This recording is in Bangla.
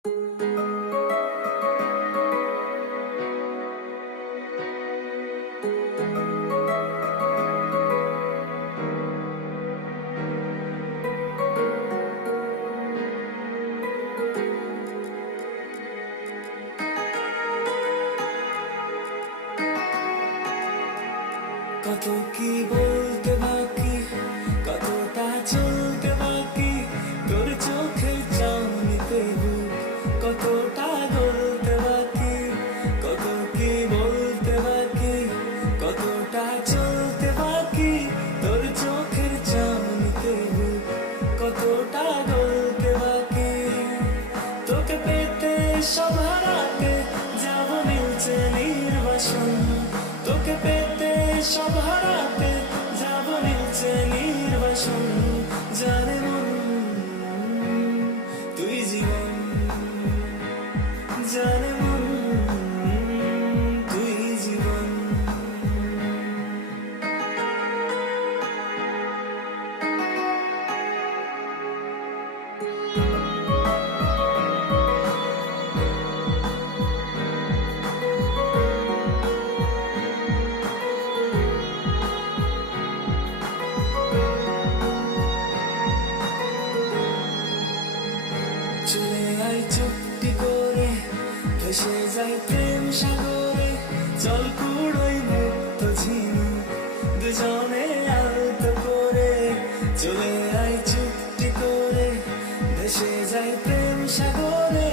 কত কি বলতে বাকি, কতটা চলতে বাকি, তোর চোখের চাউনিতে বুক কতটা গলতে বাকি। কত কি বলতে বাকি, কতটা চলতে বাকি, তোর চোখের চাউনিতে বুক কতটা গলতে বাকি। তোকে পেতে সব হারাতে যাব মিলছে নির্বাসন, তোকে পেতে সব হারাতে যাব মিলছে নির্বাসন। জানে মন তুই জীবন, জানে মন তুই জীবন। চলে আয় চুপটি করে, ভেসে যাই প্রেম সাগরে, জল কুড়োই মুক্ত ঝিনু দুজনে আলতো করে। চলে আয় চুপটি করে, ভেসে যাই প্রেম সাগরে,